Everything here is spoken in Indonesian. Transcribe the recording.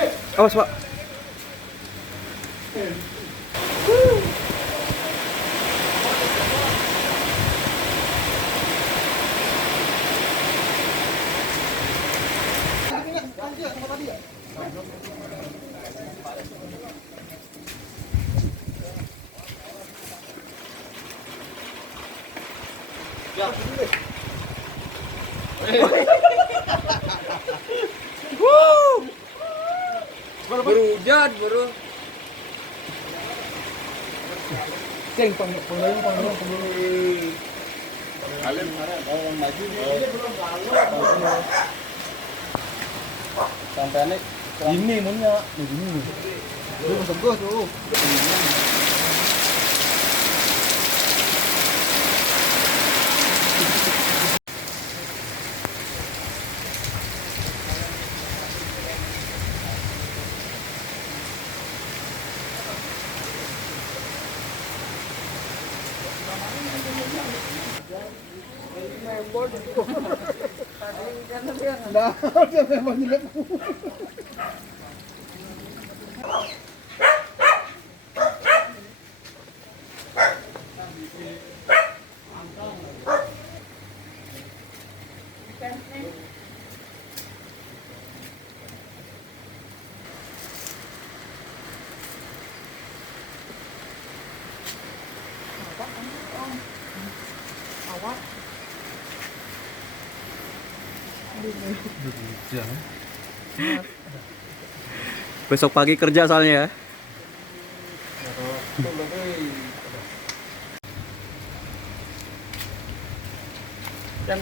Awas, Pak. Berhujan, bro. Ceng, panggung. Kalian mana? Orang maju dia. Belum lalu. Sampai nih. Ini punya. Ini. Lu tegas tuh. Nah, dia memang jelek. Besok pagi kerja soalnya ya. Dan